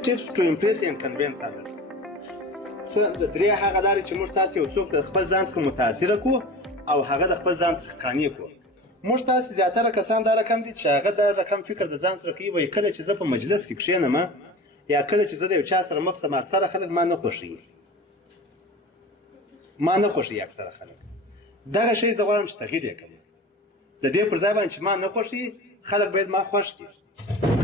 steps to impress and convince others. څه درې هغه لارې چې موږ تاسو یو څوک د خپل ځان څخه متاثره کړو او هغه د خپل ځان څخه قانع کړو. موږ تاسو زیاتره کسان دا رقم دي چې هغه د رقم فکر د ځان سره کوي، وایي کله چې زه په مجلس کې کښېنم یا کله چې زه د یو چا سره مخ شم اکثره خلک ما نه خوښوي. ما نه خوښوي اکثره خلک. دغه شی زه غواړم چې تغیر یې کړم. د دې پر ځای باندې چې ما نه خوښوي خلک باید ما خوښ کړي.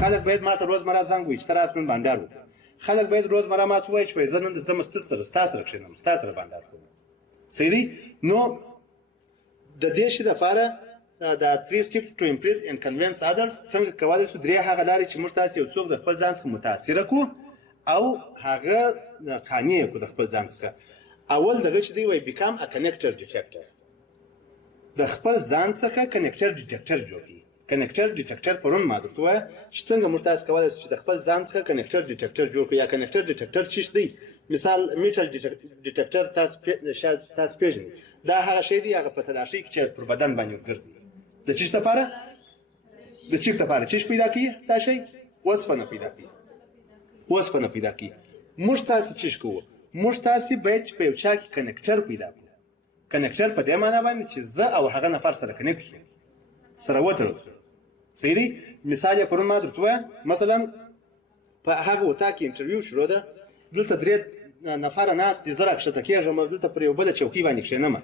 خلک باید ما ته روزمره زنګ ووایي چې ته راس نن بانډار وکړه. خلک باید روزمره ما ته ووایي چې زه نن ځم ستا سره کښېنم، ستا سره بانډار کوم. صحیح دی؟ نو د دې شي دپاره دا 3 steps to impress and convince others څنګه کولی شو درې هغه لارې چې موږ تاسو یو څوک د خپل ځان څخه متاثره کړو او هغه قانع یې کړو د خپل ځان څخه. اول دغه چې دی وایي become a connector detector. د خپل ځان څخه connector detector جوړ کړي. connector detector پرون ما درته وویه چې څنګه موږ تاسو کولی شو چې د خپل ځان څخه connector detector جوړ کړو. یا connector detector څه دی؟ مثال metal detector تاسو پېژنئ. دا هغه شی دی هغه په تلاشۍ کې چې پر بدن باندې ګرځي. د چیش لپاره؟ د چیک لپاره چیش پیدا کوي دا شی؟ اوسپنه پیدا کوي. اوسپنه پیدا کوي. موږ تاسو چیش کوو؟ موږ تاسو باید په یو چا کې کنکټر پیدا کړو. کنکټر په دې معنی باندې چې زه او هغه نفر سره کنیکټ شو، سره وتړل شو. صحیح دی؟ مثال یې پرون ما درته وویه مثلا په هغه اتاق کې انټرویو شروع ده، دلته درې نفره ناست دي، زه راکښته کېږم دلته پر یو بله چوکۍ باندې کښېنم.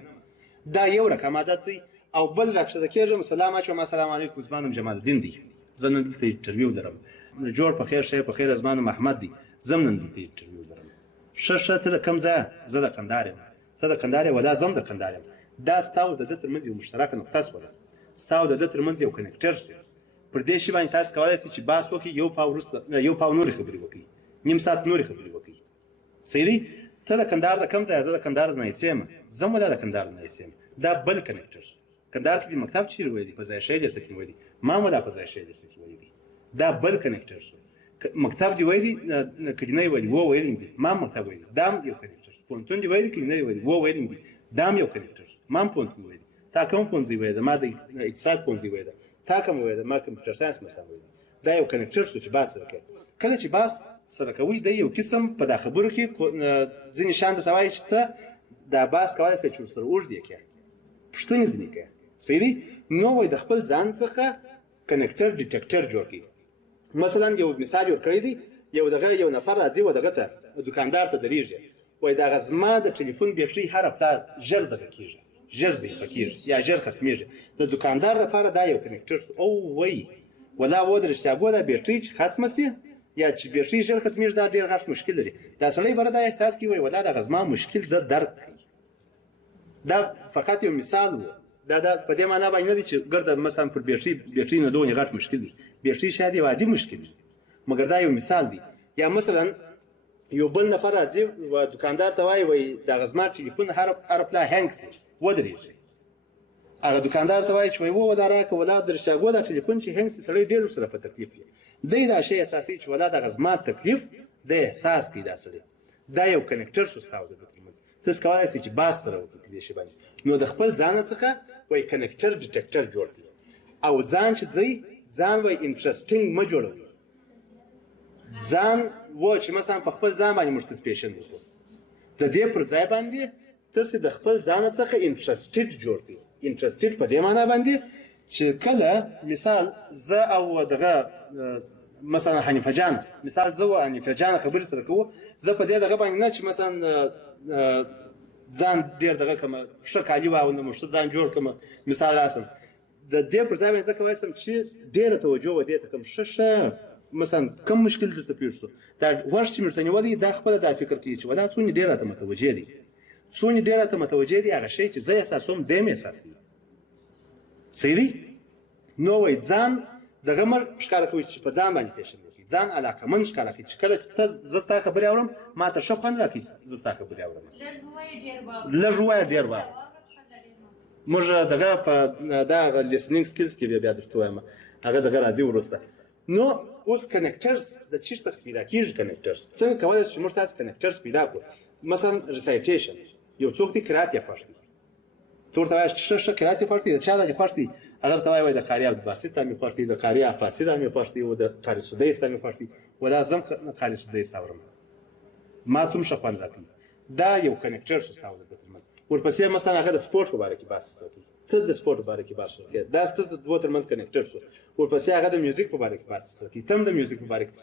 دا یو رقم عادت دی. او بل راکښته کېږم سلام اچوم السلام علیکم زما نوم جمال الدین دی، زه نن دلته انټرویو لرم. جوړ په خیر شی په خیر زما نوم احمد دی، زه هم نن دلته انټرویو لرم. ښه ته د کوم ځایه؟ زه د کندهار یم. ته د کندهار یې؟ ولا زه هم د کندهار یم. دا ستا او د ده ترمنځ یو مشترکه نقطه شوله. ستا او د ده ترمنځ یو کنکټر شو. پر دې شي باندې تاسو کولی شئ چې بحث وکړئ، یو پاو نورې خبرې وکړئ، نیم ساعت نورې خبرې وکړئ. صحیح دی؟ ته د کندهار د کوم ځای؟ زه د کندهار د نایسې یم. زه هم ولا د کندهار د نایسې یم. دا بل کنکټر شو. کندهار کې مکتب چیرې ویلي؟ په ځای شی لیسه کې ویلي. ما هم ولا په ځای شی لیسه کې ویلي. دا بل کنکټر شو. مکتب دې ویلي که دې نه ویلي و ویلي دي، ما هم مکتب ویلي، دا هم یو کنکټر شو. پوهنتون دې ویلي که دې نه ویلي و ویلي دي، دا هم یو کنکټر شو. ما هم پوهنتون ویلي. تا کوم پوهنځی ویلی ده؟ ما د اقتصاد پوهنځی ویلی ده. تا کوم ویلی ده؟ ما کمپیوټر ساینس مثلا ویلی ده. دا یو کنکټر شو چې بحث سره کوي. کله چې بحث سره کوئ د یو قسم په دا خبرو کې ځینې شیان درته وایي چې ته دا بحث کولی شې چې ورسره اوږد یې کړې، پوښتنې ځینې کوې. صحیح دی؟ نو وایي د خپل ځان څخه کنکټر ډیټکټر جوړ کړي. مثلا یو مثال ورکړی دی، یو نفر راځي و دغه ته دوکاندار ته درېږي، وایي دغه زما د ټلیفون بیټرۍ هر هفته ژر دغه کېږي، ژر ضعیفه کېږي یا ژر ختمېږي. د دوکاندار لپاره دا یو کنکټر شو. او وایي ولا و د رښتیا ګوه دا بیټرۍ چې ختمه سي یا چې بیټرۍ ژر ختمېږي دا ډېر غټ مشکل لري. دا سړی بره دا احساس کوي وایي ولا دغه زما مشکل ده درک کوي. دا فقط یو مثال و. دا په دې معنا باندې نه دی چې ګرده مثلا پر بیټرۍ نه دونې غټ مشکل دی. بیټرۍ شاید یو عادي مشکل دی، مګر دا یو مثال دی. یا مثلا یو بل نفر راځي و دوکاندار ته وایي وایي دغه زما ټلیفون هر پلا هینګ سي ودرېږي. هغه دوکاندار ته وایي چې وایي ودا راکړه ولا د رښتیا ګوه دا ټلیفون چې هینګ سي سړی ډېر ورسره په تکلیف وي. دی دا شی اساسي چې ولا دغه زما تکلیف دی احساس کوي دا سړی. دا یو کنکټر شو ستا او د ده ترمنځ. تاسو کولی شئ چې بحث سره وکړئ په دې شي باندې. نو د خپل ځان څخه وایي کنکټر ډیټکټر جوړ کړي. او ځان چې دی ځان وایي انټرسټینګ مه جوړوئ. ځان و چې مثلا په خپل ځان باندې موږ سپیشن وکړو، د دې پر ځای باندې تاسې د خپل ځان څخه انټرسټډ جوړ کړئ. انټرسټډ په دې معنا باندې چې کله مثال زه او دغه مثلا حنیفه جان، مثال زه او حنیفه جان خبرې سره کوو، زه په دې دغه باندې نه چې مثلا ځان ډېر دغه کړم، ښه کالي واغوندم، ښه ځان جوړ کړم، مثال راسم. د دې پر ځای باندې زه کولی شم چې ډېره توجه و دې ته کړم، ښه مثلا کوم مشکل درته پېښ شو، دا غوږ چې مې ورته نیولی دا خپله دا فکر کوي چې ولا څومره ډېر راته متوجه دی، څومره ډېر راته متوجه دی هغه شی چې زه احساسوم دی مې احساسوي. صحیح دی؟ نو وایي ځان دغه مه ښکاره کوئ چې په ځان باندې فیشن وکړئ، ځان علاقمند ښکاره کړئ چې کله چې زه ستا خبرې اورم ما ته ښه خوند راکړي چې زه ستا خبرې اورم. لږ ووایه ډېر واوره. موږ دغه په دغه لیسنینګ سکلز کې بیا درته وایم هغه دغه راځي وروسته. نو اوس کنکټرز د چیش څخه پیدا کېږي. کنکټرز څنګه کولی شو چې موږ تاسې کنکټرز پیدا کړو؟ مثلا ریسایټیشن، یو څوک دی قرات یې خوښ دی، ته ورته وایې چې ښه قرات یې خوښ دی، د چا دا دې خوښ دی؟ هغه ورته وایي د قاري عبدالباسط دا مې خوښ دی، د قاري عفاسي دا مې خوښ دی، او د قاري سدیس دا مې خوښ دی. ولا زم قاری سودی ساورم ما ته هم ښه خوند راکوي دا یو کنیکټر شو ستا او د ده ترمنځ. ورپسې مثلا هغه د سپورټ په باره کې بحث وکړي، ته د سپورټ په باره کې بحث وکړې، دا ستاسو د دوو ترمنځ کنیکټر شو. ورپسې هغه د میوزیک په باره کې بحث وکړي، ته هم د میوزیک په باره کې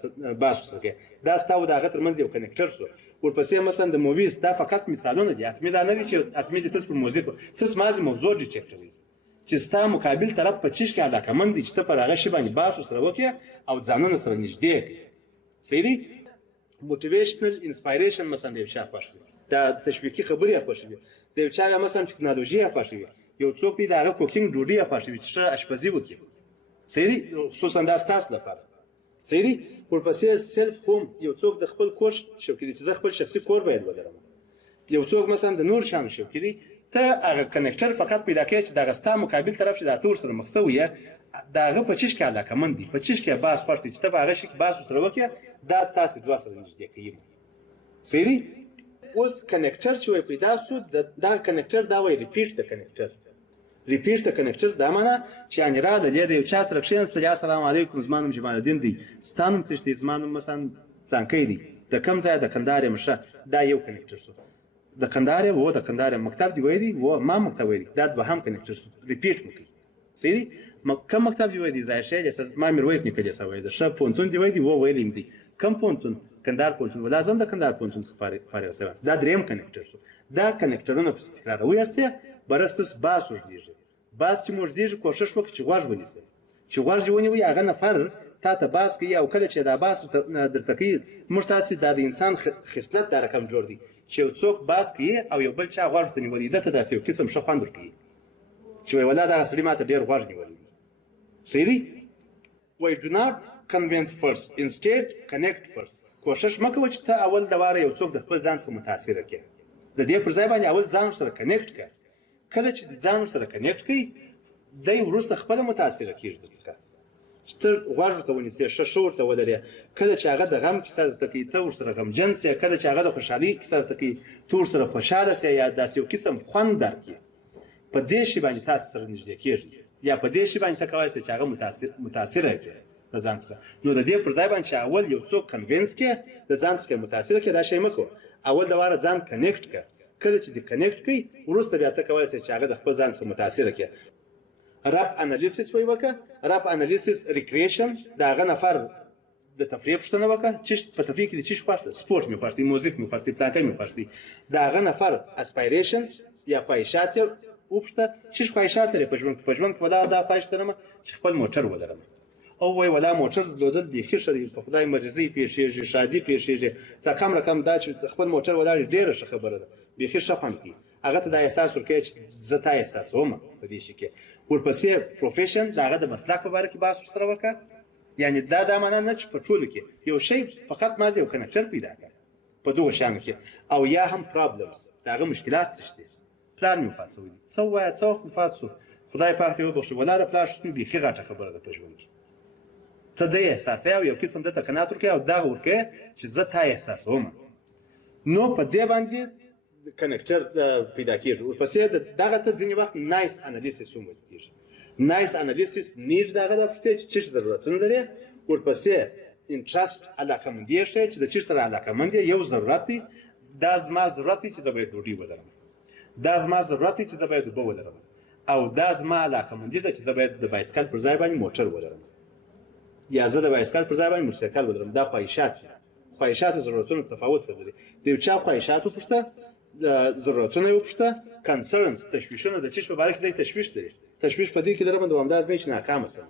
بحث وکړې، دا ستا او د هغه ترمنځ یو کنیکټر شو. ورپسې مثلا د موویز دا فقط مثالونه دي، حتمي دا نه دي چې حتمي دې تاسو په موزیک تاسو مازې موضوع ډیټیکټوي چې ستا مقابل طرف په چیش کې علاقمند دي چې ته پر هغه شی باندې بحث سره وکړې او ځانونه سره نږدې کړې. صحیح دی؟ موټیویشنل انسپایریشن مثلا د یو چا خوښ وي، دا تشویقي خبرې یې خوښ وي، د یو چا مثلا ټکنالوژي یې خوښ وي، یو څوک دی د هغه کوکینګ ډوډۍ یې خوښ وي چې ښه اشپزي وکړي. صحیح دی؟ خصوصا دا ستاسو لپاره. صحیح دی؟ ورپسې سیلف هوم، یو څوک د خپل کور شوقي دی چې زه خپل شخصي کور باید ولرم. یو څوک مثلا د نور شیانو شوقي دی، ته هغه کنیکټر فقط پیدا کوې چې دغه ستا مقابل طرف چې دا تور سره مخ شوی یې د هغه په چیش کې علاقمند دي، په چیش کې بحث خوښ دی چې ته په هغه شي کې بحث سره وکړې، دا تاسې دوه سره نږدې کوي. صحیح دی؟ اوس کنیکټر چې وایي پیدا شو، دا کنیکټر دا وایي ریپیټ د کنیکټر. ریپیټ د کنیکټر دا معنی چې یعنې راغله د یو چا سره کښېنستل، یا سلام علیکم زما نوم جمال الدین دی، ستا نوم څه دی، زما نوم مثلا پلانکی دی، د کوم ځای د کندهار یم، ښه دا یو کنیکټر شو. د کندهار یم، و د کندهار یم، مکتب دی ویلی و ما مکتب ویلی، دا دوهم کنیکټر شو. ریپیټ مو کوي. صحیح دی؟ کوم مکتب دی ویلی؟ ظاهر شاه لیسه، ما میرویس نیکه لیسه ویلی ده، ښه پوهنتون دی ویلی و ویلی م دی، کوم پوهنتون؟ کندهار پوهنتون، ولا زه هم د کندهار پوهنتون څخه فارغ شوی. دا دریم کنیکټر شو. دا کنیکټرونه پسې تکراروئ هستې بره ستاسو بحث اوږدېږي. بحث چې مو اوږدېږي کوښښ وکړئ چې غوږ ونیسئ، چې غوږ دې ونیوئ، هغه نفر تا ته بحث کوي او کله چې دا بحث درته کوي، موږ تاسې دا د انسان خصلت دا رقم جوړ دی چې یو څوک بحث کوي او یو بل چا غوږ ورته نیولی، ده ته داسې یو قسم ښه خوند ورکوي چې وایي والله دغه سړي ما ته ډېر غوږ نیولی دی. صحیح دی؟ وایي do not convince first, instead connect first. کوښښ مه کوه چې ته اول د واره یو څوک د خپل ځان څخه متاثره کړې، د دې پر ځای باندې اول ځان سره کنیکټ کړه. کله چې ځان سره کنیکټ کړئ، دی وروسته خپله متاثره کېږي درڅخه چې ته غوږ ورته ونیسې، ښه ورته ولرې. کله چې هغه د غم کیسه درته کوي، ته ورسره غمجن سې، کله چې هغه د خوشحالۍ کیسه درته کوي، ته ورسره خوشحاله سې، یا داسې یو قسم خوند درکړي، په دې شي باندې تاسو سره نږدې کېږي، یا په دې شي باندې ته کولی شې چې هغه متاثره کړې د ځان څخه. نو د دې پر ځای باندې چې اول یو څوک کنوینس کړې، د ځان څخه یې متاثره کړې، دا شی مه کوه. اول د واره ځان کنیکټ کړه. کله چې دې کنیکټ کړئ، وروسته بیا ته کولی شې چې هغه د خپل ځان څخه متاثره کړې. رپ انالیسیس وایي وکړه. رپ انالیسیس ریکریشن، د هغه نفر د تفریح پوښتنه وکړه، چې په تفریح کې د څه شي خوښ دی، سپورټ مې خوښ دی، موزیک مې خوښ دی، پلانکی مې خوښ دی. د هغه نفر اسپایریشنز یا خواهشات یې وپوښته، څه خواهشات لرې په ژوند کې؟ په ژوند کې ولا دا خواهش لرم چې خپل موټر ولرم، او وایي ولا موټر درلودل بیخي ښه دی، په خدای مرضي پیښېږي، شادي پیښېږي، رقم دا چې خپل موټر ولري ډېره ښه خبره ده، بیخي ښه خوند کوي. هغه ته دا احساس ورکوي چې زه تا احساسوم په دې شي کې. ورپسې پروفیشن، د هغه د مسلک په باره کې بحث ورسره وکړه. یعنې دا معنا نه چې په ټولو کې یو شی فقط مازې یو کنیکټر پیدا کړه په دغو شیانو کې. او یا هم پرابلمز، د هغه مشکلات څه دي. پلار مې وفات شوی دی، څه ووایه، څه وخت وفات شو، خدای پاک دې وبخښي، ولا د پلار شتون بیخي غټه خبره ده په ژوند کې. ته دی احساسوې او یو قسم ده ته قناعت ورکوې او دغه ورکوې چې زه تا احساسوم. نو په دې باندې کنیکټر پیدا کېږي. ورپسې دغه ته ځینې وخت نایس انالیسیس هم ویل کېږي. نایس انالیسیس نیډ د هغه دا پوښتې چې څه ضرورتونه لري. ورپسې انټرست، علاقمندي یې ښیي چې د چیز سره علاقمند یې، یو ضرورت دی، دا زما ضرورت دی چې زه باید ډوډۍ ولرم، دا زما ضرورت دی چې زه باید اوبه ولرم، او دا زما علاقمندي ده چې زه باید د بایسکل پر ځای باندې موټر ولرم، یا زه د بایسکل پر ځای باندې موټرسایکل ولرم. دا خواهشات دي. خواهشات او ضرورتونه تفاوت سره لري. د یو چا خواهشات وپوښته، ضرورتونه یې وپوښته. کنسرنز، تشویشونه، د چیز په باره کې دی تشویش لري. تشویش په دې کې لرم دوامدار نه چې ناکامه شم،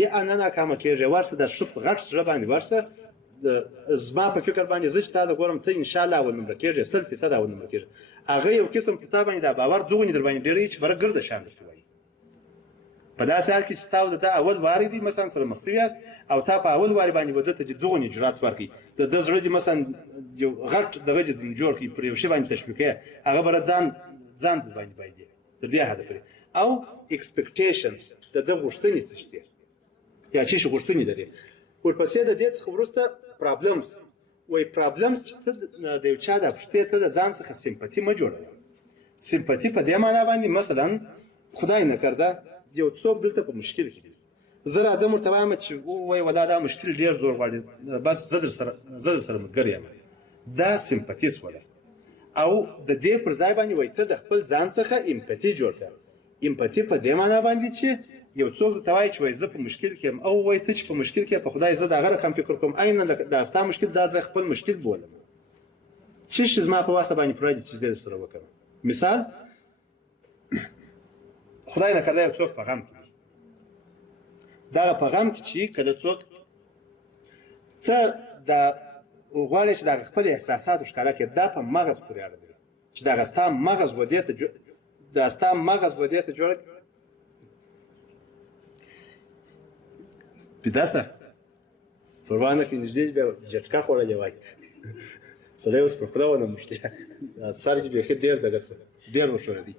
یا انا ناکامه کېږي، ورسه د ښه غټ زړه باندې ورسه زما په فکر باندې زه چې تا د ګورم ته انشاءالله اول نمره کېږي، 100% اول نمره کېږي. هغه یو قسم په تا باندې دا باور دغونې در باندې ډېر چې بره ګرده شان درته وایي. په داسې حال کې چې تا د ده اول وارې دي مثلا سره مخ شوي یاست، او تا په اول وارې باندې به ده ته دغونې جرات ورکړي، د ده زړه دې مثلا یو غټ دغه دې جوړ کړي، پر یو شي باندې تشویق کړي، هغه به ځان در باندې باندې تر دې حده پورې. او اکسپیکټیشنز، د ده غوښتنې څه دي، یا چې غوښتنې لري. ورپسې د دې څخه وروسته پرابلمز. وایي پرابلمز چې ته د یو چا دا پوښتې، ته د ځان څخه سمپتي مه جوړوه. سمپتي په دې معنا باندې مثلا خدای نه کرده یو څوک دلته په مشکل کې دی، زه راځم ورته وایم چې ووایي ولا دا مشکل ډېر زور غواړي بس زه در سره ملګری یم دا سمپتي شوله او د دې پر ځای باندې وایي ته د خپل ځان څخه امپتي جوړ کړه امپتي په دې معنا باندې چې یو څوک درته وایي چې وایي زه په مشکل کې یم او وایي ته چې په مشکل کې په خدای زه د هغه رقم فکر کوم عیناً دا ستا مشکل دا زه خپل مشکل بولم څه شي زما په واسطه باندې پوره دي چې زه درسره وکړم مثال خدای نکرده یو څوک په غم کې دغه په غم کې چې کله څوک ته د غواړې چې دغه خپل احساسات ښکاره کړې دا په مغز پورې اړه لري چې دغه ستا مغز ودې ته جوړ پیداسه پروا نه کوي نږدې بیا جټکا خوړلې وای سړی اوس په خپله ونه موښتي سر چې بیخي ډېر دغه څه ډېر وښوره دي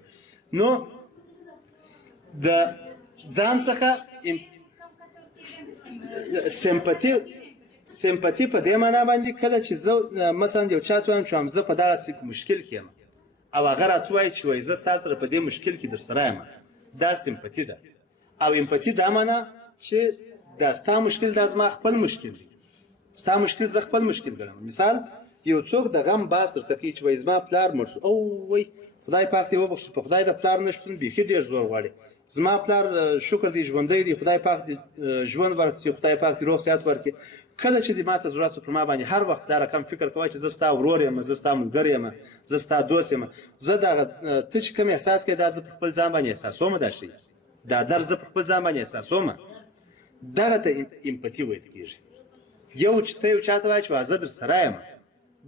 نو د ځان څخه سمپتي په دې معنا باندې کله چې زه مثلا یو چا ته وایم چې زه په دغسې مشکل کې یم او هغه راته وایي چې وایي زه ستا سره په دې مشکل کې درسره یم دا سمپتي ده او امپتي دا معنا چې دا ستا مشکل دا زما خپل مشکل دی ستا مشکل زه خپل مشکل ګڼم مثال یو څوک د غم باز درته کوي چې وایي زما پلار مړ شو او وایي خدای پاک دې وبخښي په خدای د پلار نشتون بیخي ډېر زور غواړي زما پلار شکر دی ژوندی دی خدای پاک دې ژوند ورکړي خدای پاک دې روغ صحت ورکړي کله چې دې ماته ضرورت په ما باندې هر وخت دا رقم فکر کوه چې زه ستا ورور یم زه ستا ملګری یم زه ستا دوست یم زه دغه ته چې کوم احساس کوې دا زه په خپل ځان باندې احساسوم دا شی دا درد زه په خپل ځان باندې احساسوم دغه ته امپتي ویل کېږي یو چې ته یو چا ته وایې چې زه در سره یم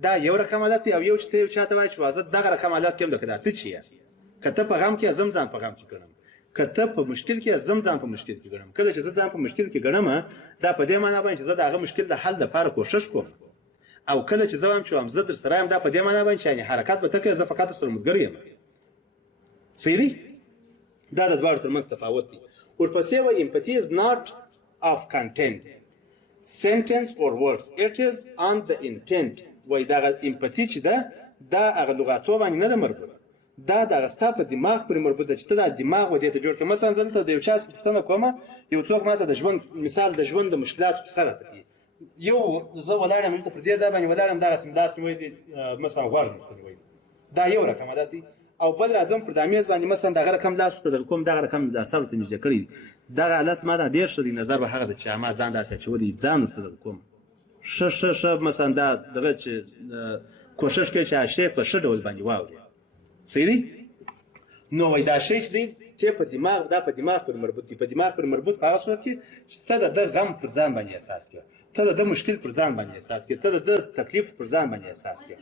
دا یو رقم حالت دی او یو چې ته یو چا ته وایې چې زه دغه رقم حالت کې یم لکه دا ته چې یې که ته په غم کې زم ځان په غم کې ګڼم که ته په مشکل کې زم ځان په مشکل کې ګڼم کله چې زه ځان په مشکل کې ګڼم دا په دې معنا باندې چې زه د هغه مشکل د حل لپاره کوښښ کوم او کله چې زه وایم چې زه در سره یم دا په دې معنا باندې چې حرکت به ته کوې زه فقط در سره ملګری یم صحیح دی دا د دواړو ترمنځ تفاوت دی ورپسې وایي empathy is not of content sentence or words it is on the intent وایي دغه امپتي چې ده دا هغه لغاتو باندې نه ده مربوط دا دغه ستا په دماغ پورې مربوط ده چې ته دا دماغ ودې ته جوړ کړې مثلا زه دلته د یو چا څخه پوښتنه کومه یو څوک ماته د ژوند مثال د ژوند د مشکلاتو کیسه راته کوي یو زه ولاړ یم دلته پر دې ځای باندې ولاړ یم دغسې لاس مې وایي مثلا غوږ مې ونیوی دا یو رقم عادت دی او بل راځم پر دا میز باندې مثلا دغه رقم لاس ورته درکوم دغه رقم د سر ورته نږدې کړی دی دغه حالت زما دا ډېر ښه دی نظر به هغه ده چې ما ځان داسې اچولی ځان ورته درکوم ښه مثلا دا دغه چې کوښښ کوي چې هغه شی په ښه ډول باندې واوري صحیح دی نو وایي دا شی چې دی ته په دماغ دا په دماغ پورې مربوط دی په دماغ پورې مربوط په هغه صورت کې چې ته د ده غم پر ځان باندې احساس کړه ته د ده مشکل پر ځان باندې احساس کړه ته د ده تکلیف پر ځان باندې احساس کړه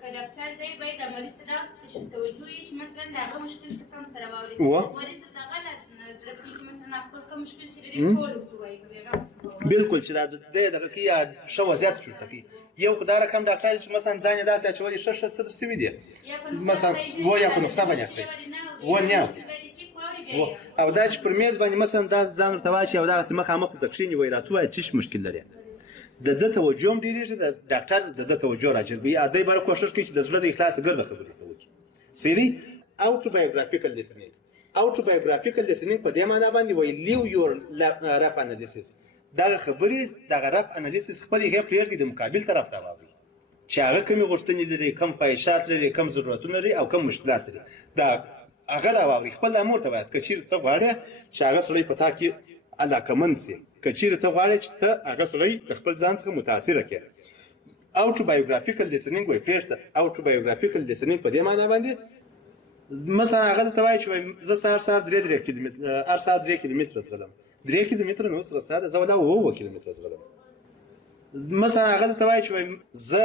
که ډاکټر دی باید د مریض ته داسې توجه وي چې مثلا د هغه مشکل قسم سره واوري مریض ته دغه زړه کوي چې مثلا خپل کوم مشکل چې لري ټول ووایي بالکل چې دا دغه کې یا ښه وضعیت جوړ کړي یو خو دا رقم ډاکټر چې مثلا ځان یې داسې اچولي ښه صدر سوي دي مثلا یا په نقصان باندې اخلي نه او دا چې پر میز باندې مثلا دا ځان ورته واچي او دغسې مخامخ ورته کښېني وایي راته ووایه څه مشکل لري د ده توجه هم ډېرېږي د ډاکټر د ده توجه راجلبوي دی به کوښښ کوي چې د زړه د اخلاصه ګرده خبرې ته وکړي صحیح دی autobiographical listening autobiographical listening په دې معنا باندې وایي leave your rap analysis دغه خبرې دغه رپ انالیسس خپل هغې پرېږدي د مقابل طرف ته واوري چې هغه کومې غوښتنې لري کم خواهشات لري کم ضرورتونه لري او کم مشکلات لري دا هغه دا واوري خپل امور ته وایاست که چېرې ته غواړې چې هغه سړی په تا کې علاقمند سي که چېرې ته غواړې چې ته هغه سړی د خپل ځان څخه متاثره کړې autobiographical listening وایي پرېږده autobiographical listening په دې معنا باندې مثلا هغه ته وایي چې زه سهار 3 کیلومتره هر ساعت 3 کیلومتره ځغلم 3 کیلومتره نو څه ساده زه ولا 9 کیلومتره ځغلم مثلا هغه ته وایي چې زه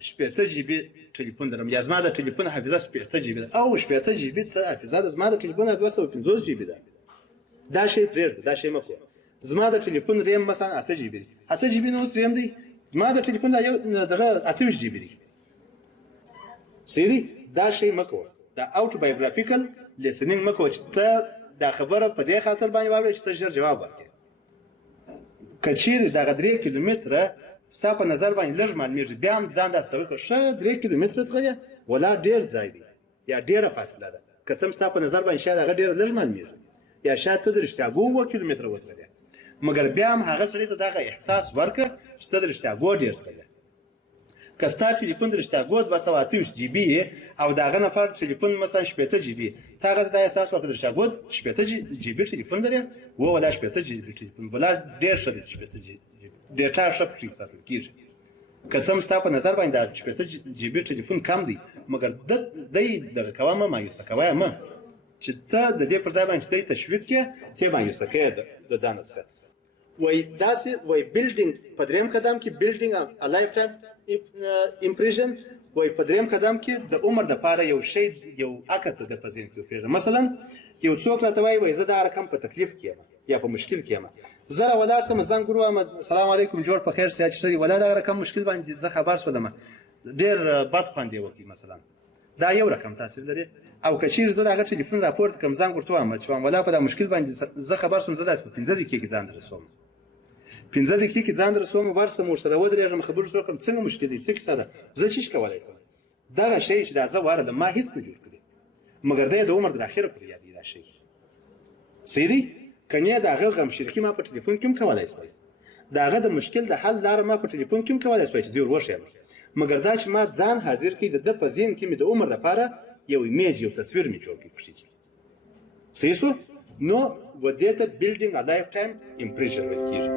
8 جی بي ټلیفون لرم یا زما د ټلیفون حافظه 8 جی بي ده او 8 جی بي څه حافظه ده زما د ټلیفون 250 جی بي ده دا شی پرېږده دا شی مه کوه زما د ټلیفون ریم مثلا 8 جی بي دی 8 جی بي نو اوس ریم دی زما د ټلیفون دا یو دغه 28 جی بي دی صحیح دا شی مه کوه دا autobiographical listening مه کوه چې ته دا خبره په دې خاطر باندې واورې چې ته ژر جواب ورکړې که چېرې دغه 3 کیلومتره ستا په نظر باندې لږ معلومېږي بیا هم ځان داسې ته وکړه ښه 3 کیلومتره څخه ولا ډېر ځای دی یا ډېره فاصله ده که څه هم ستا په نظر باندې شاید هغه ډېره لږ معلومېږي یا شاید ته د رښتیا ګو 2 کیلومتره وځغلې مګر بیا هم هغه سړي ته دغه احساس ورکړه چې ته د رښتیا ګو ډېر ځغلې که ستا ټلیفون د رښتیا ګو 228 جی بي او د هغه نفر ټلیفون مثلا 80 جی بي ته هغه ته دا احساس ورکړه د رښتیا ګو 80 جی بي ټلیفون لري و ولا 80 جی بي ټلیفون بلا ډېر ښه دی 80 جی بي ډیټا ښه پکې ساتل کېږي که څه هم ستا په نظر باندې دا 80 جی بي ټلیفون کم دی مګر دی دغه کوه مه مایوسه کوه مه چې ته د دې پر ځای باندې دی تشویق کې ته مایوسه کوې د ځان څخه وای داسې وای بلډینګ په دریم قدم کې بلډینګ ا لایف ټایم امپریشن وای په دریم قدم کې د عمر د پاره یو شی یو عکس د پزین کې پیژنه مثلا یو څوک راته وای زه دا رقم په تکلیف کې یا په مشکل کې یم زره ولار سم زنګ ورو السلام علیکم جوړ په خیر سي چې ولا دا رقم مشکل باندې زه خبر شولم ډیر بد خواندې وکی مثلا دا یو رقم تاثیر لري او کچیر زه دا ټلیفون راپورټ کوم زنګ ورته وایم چې ولا په دا مشکل باندې زه خبر شوم زه داس په 15 دقیقې کې ځان رسوم 15 دقیقې کې ځان رسوم ورسم ورسره ودرېږم خبر شو کوم څنګه مشکل دي څه کیسه ده زه چی کولای شم دا شی چې دا زه واره د ما هیڅ نه جوړ کړی مګر د عمر د اخر پر یادې دا شی سیدی کنه دا غم شرکی ما په ټلیفون کې کولای شم داغه د مشکل د حل لار ما په ټلیفون کې کولای شم چې زه ورشم مګر دا چې ما ځان حاضر کړي د په ذهن کې مې د عمر لپاره یو ایمیج یو تصویر می جوړ کړی سیسو نو ودیته بلډینګ ا لایف ټایم امپریشن ورکیږي